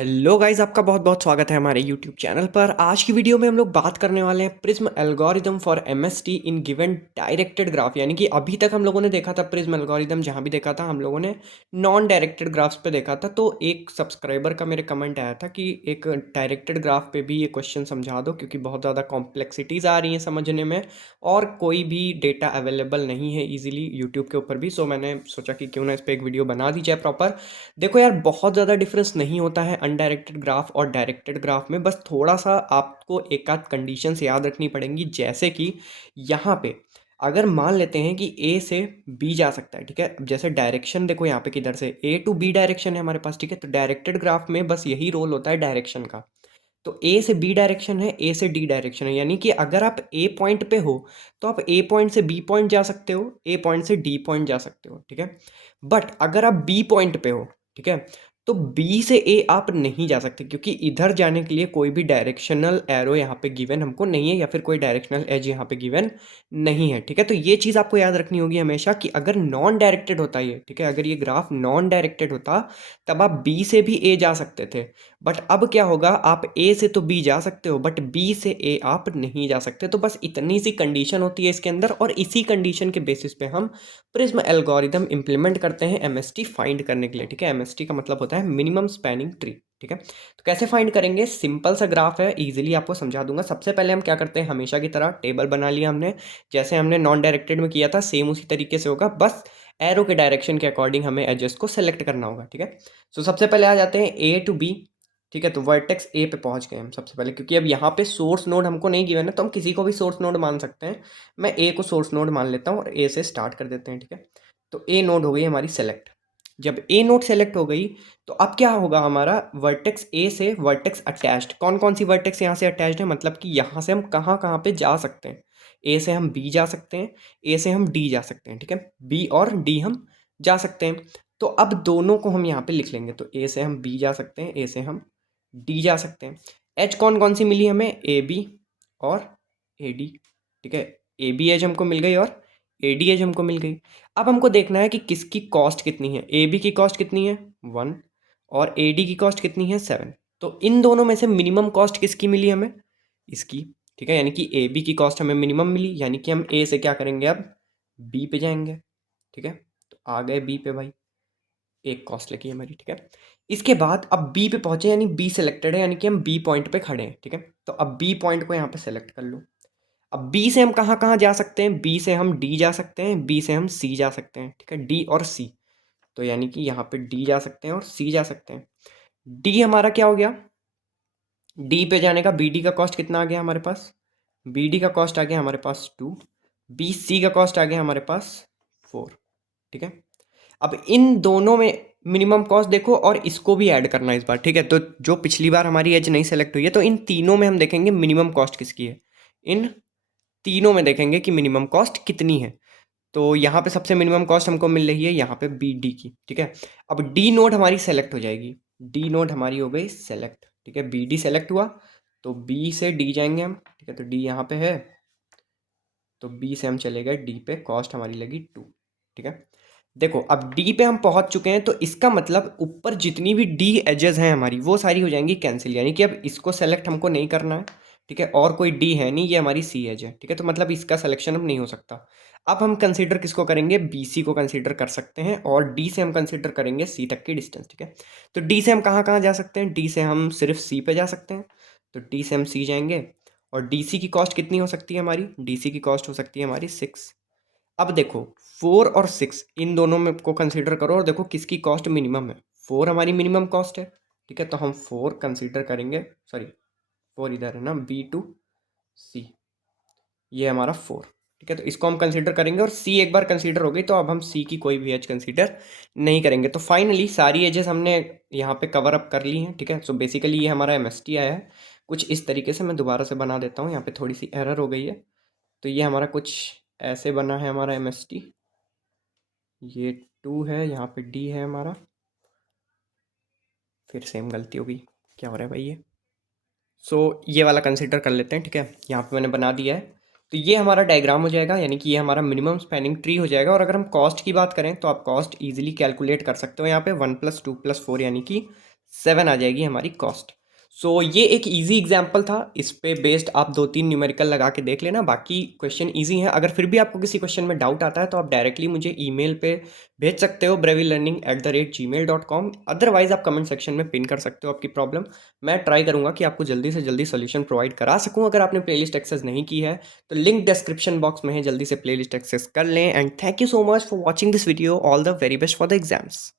Hello guys, आपका बहुत बहुत स्वागत है हमारे यूट्यूब चैनल पर। आज की वीडियो में हम लोग बात करने वाले हैं prism algorithm for MST in given directed graph. यानी कि अभी तक हम लोगों ने देखा था प्रिज्म एल्गोरिदम, जहां भी देखा था हम लोगों ने नॉन डायरेक्टेड ग्राफ्स पे देखा था। तो एक सब्सक्राइबर का मेरे कमेंट आया था कि एक डायरेक्टेड ग्राफ पे भी ये क्वेश्चन समझा दो, क्योंकि बहुत ज़्यादा कॉम्प्लेक्सिटीज़ आ रही हैं समझने में और कोई भी डेटा अवेलेबल नहीं है ईजिली यूट्यूब के ऊपर भी। सो मैंने सोचा कि क्यों ना इस पर एक वीडियो बना दी जाए प्रॉपर। देखो यार, बहुत ज़्यादा डिफरेंस नहीं होता है अनडायरेक्टेड ग्राफ और डायरेक्टेड ग्राफ में। बस थोड़ा सा आपको एक आध कंडीशंस याद रखनी पड़ेंगी, जैसे कि यहाँ पे अगर मान लेते हैं कि ए से बी जा सकता है, ठीक है। अब जैसे डायरेक्शन देखो यहाँ पे किधर से ए टू बी डायरेक्शन है हमारे पास, ठीक है। तो डायरेक्टेड ग्राफ में बस यही रोल होता है डायरेक्शन का। तो ए से बी डायरेक्शन है, ए से डी डायरेक्शन है, यानी कि अगर आप ए पॉइंट पे हो तो आप ए पॉइंट से बी पॉइंट जा सकते हो, ए पॉइंट से डी पॉइंट जा सकते हो, ठीक है। बट अगर आप बी पॉइंट पे हो, ठीक है, तो बी से ए आप नहीं जा सकते, क्योंकि इधर जाने के लिए कोई भी डायरेक्शनल एरो यहाँ पे गिवन हमको नहीं है, या फिर कोई डायरेक्शनल एज यहाँ पे गिवन नहीं है, ठीक है। तो ये चीज़ आपको याद रखनी होगी हमेशा कि अगर नॉन डायरेक्टेड होता ये, ठीक है, अगर ये ग्राफ नॉन डायरेक्टेड होता तब आप बी से भी ए जा सकते थे। बट अब क्या होगा, आप ए से तो बी जा सकते हो बट बी से ए आप नहीं जा सकते। तो बस इतनी सी कंडीशन होती है इसके अंदर, और इसी कंडीशन के बेसिस पे हम प्रिज्म एल्गोरिदम इंप्लीमेंट करते हैं एमएसटी फाइंड करने के लिए, ठीक है। एमएसटी का मतलब होता है मिनिमम स्पैनिंग ट्री, ठीक है। तो कैसे फाइंड करेंगे, सिंपल सा ग्राफ है, इजीली आपको समझा दूंगा। सबसे पहले हम क्या करते हैं, हमेशा की तरह टेबल बना लिया हमने, जैसे हमने नॉन डायरेक्टेड में किया था सेम उसी तरीके से होगा, बस एरो के डायरेक्शन के अकॉर्डिंग हमें एजेस को सेलेक्ट करना होगा, ठीक है। सो सबसे पहले आ जाते हैं ए टू बी, ठीक है। तो वर्टेक्स ए पे पहुंच गए हम सबसे पहले, क्योंकि अब यहाँ पे सोर्स नोड हमको नहीं गिवन है तो हम किसी को भी सोर्स नोड मान सकते हैं। मैं ए को सोर्स नोड मान लेता हूँ और ए से स्टार्ट कर देते हैं, ठीक है। तो ए नोड हो गई हमारी सेलेक्ट। जब ए नोड सेलेक्ट हो गई तो अब क्या होगा, हमारा वर्टेक्स ए से वर्टेक्स अटैच्ड, कौन कौन सी वर्टेक्स यहाँ से अटैच्ड है, मतलब कि यहाँ से हम कहाँ कहाँ पे जा सकते हैं। ए से हम बी जा सकते हैं, ए से हम डी जा सकते हैं, ठीक है। बी और डी हम जा सकते हैं। तो अब दोनों को हम यहाँ पे लिख लेंगे, तो ए से हम बी जा सकते हैं, ए से हम डी जा सकते हैं। एज कौन कौन सी मिली हमें, ए बी और ए डी, ठीक है। ए बी एज हमको मिल गई और ए डी एज हमको मिल गई। अब हमको देखना है कि किसकी कॉस्ट कितनी है। ए बी की कॉस्ट कितनी है 1 और ए डी की कॉस्ट कितनी है 7। तो इन दोनों में से मिनिमम कॉस्ट किसकी मिली हमें, इसकी, ठीक है। यानी कि ए बी की कॉस्ट हमें मिनिमम मिली, यानी कि हम ए से क्या करेंगे, अब बी पे जाएंगे, ठीक है। तो आ गए बी पे भाई, एक कॉस्ट लगी हमारी, ठीक है। इसके बाद अब बी पे पहुंचे, यानी बी सिलेक्टेड है, यानी कि हम बी पॉइंट पे खड़े हैं, ठीक है। तो अब बी पॉइंट को यहाँ पे सेलेक्ट कर लो। अब बी से हम कहाँ कहाँ जा सकते हैं, बी से हम डी जा सकते हैं, बी से हम सी जा सकते हैं, ठीक है, डी और सी। तो यानी कि यहाँ पे डी जा सकते हैं और सी जा सकते हैं। डी हमारा क्या हो गया, डी पे जाने का बी डी का कॉस्ट कितना आ गया हमारे पास, बी डी का कॉस्ट आ गया हमारे पास 2, बी सी का कॉस्ट आ गया हमारे पास 4, ठीक है। अब इन दोनों में मिनिमम कॉस्ट देखो और इसको भी ऐड करना है इस बार, ठीक है। तो जो पिछली बार हमारी एज नहीं सेलेक्ट हुई है, तो इन तीनों में हम देखेंगे मिनिमम कॉस्ट किसकी है, इन तीनों में देखेंगे कि मिनिमम कॉस्ट कितनी है। तो यहाँ पे सबसे मिनिमम कॉस्ट हमको मिल रही है यहाँ पे बी डी की, ठीक है। अब डी नोड हमारी सेलेक्ट हो जाएगी, डी नोड हमारी हो गई सेलेक्ट, ठीक है। बी डी सेलेक्ट हुआ तो बी से डी जाएंगे हम, ठीक है। तो डी यहाँ पे है, तो बी से हम चले गए डी पे, कॉस्ट हमारी लगी 2, ठीक है। देखो अब डी पे हम पहुंच चुके हैं, तो इसका मतलब ऊपर जितनी भी डी एजेस हैं हमारी वो सारी हो जाएंगी कैंसिल, यानी कि अब इसको सेलेक्ट हमको नहीं करना है, ठीक है। और कोई डी है नहीं, ये हमारी सी एज है, ठीक है। तो मतलब इसका सिलेक्शन अब नहीं हो सकता। अब हम कंसीडर किसको करेंगे, बी सी को कंसीडर कर सकते हैं, और डी से हम कंसीडर करेंगे सी तक की डिस्टेंस, ठीक है। तो डी से हम कहाँ कहाँ जा सकते हैं, डी से हम सिर्फ सी पे जा सकते हैं, तो डी से हम सी जाएंगे। और डी सी की कॉस्ट कितनी हो सकती है हमारी, डी सी की कॉस्ट हो सकती है हमारी 6। अब देखो 4 और 6 इन दोनों में को कंसीडर करो और देखो किसकी कॉस्ट मिनिमम है, 4 हमारी मिनिमम कॉस्ट है, ठीक है। तो हम 4 कंसीडर करेंगे, सॉरी 4 इधर है ना, बी टू सी, ये हमारा 4, ठीक है। तो इसको हम कंसीडर करेंगे और सी एक बार कंसीडर हो गई, तो अब हम सी की कोई भी एज कंसीडर नहीं करेंगे। तो फाइनली सारी एजेस हमने यहाँ पे कवर अप कर ली हैं, ठीक है। सो बेसिकली ये हमारा एमएसटी आया है कुछ इस तरीके से। मैं दोबारा से बना देता हूँ, यहाँ पे थोड़ी सी एरर हो गई है। तो ये हमारा कुछ ऐसे बना है हमारा एमएसटी, ये 2 है, यहाँ पे डी है हमारा, फिर सेम गलती होगी, क्या हो रहा है भाई ये। ये वाला कंसिडर कर लेते हैं, ठीक है। यहाँ पे मैंने बना दिया है। तो ये हमारा डायग्राम हो जाएगा, यानी कि ये हमारा मिनिमम स्पैनिंग ट्री हो जाएगा। और अगर हम कॉस्ट की बात करें तो आप कॉस्ट ईजिली कैलकुलेट कर सकते हो। यहाँ पे 1 + 2 + 4 यानी कि 7 आ जाएगी हमारी कॉस्ट। सो ये एक ईजी एग्जाम्पल था, इस पे बेस्ड आप 2-3 न्यूमेरिकल लगा के देख लेना, बाकी क्वेश्चन ईजी हैं। अगर फिर भी आपको किसी क्वेश्चन में डाउट आता है तो आप डायरेक्टली मुझे ईमेल पे भेज सकते हो bravylearning@gmail.com। अदरवाइज आप कमेंट सेक्शन में पिन कर सकते हो आपकी प्रॉब्लम। मैं ट्राई करूंगा कि आपको जल्दी से जल्दी सोल्यूशन प्रोवाइड करा सकूं। अगर आपने प्लेलिस्ट एक्सेस नहीं की है तो लिंक डिस्क्रिप्शन बॉक्स में है, जल्दी से प्लेलिस्ट एक्सेस कर लें। And thank you so much for watching this video. All the very best for the exams.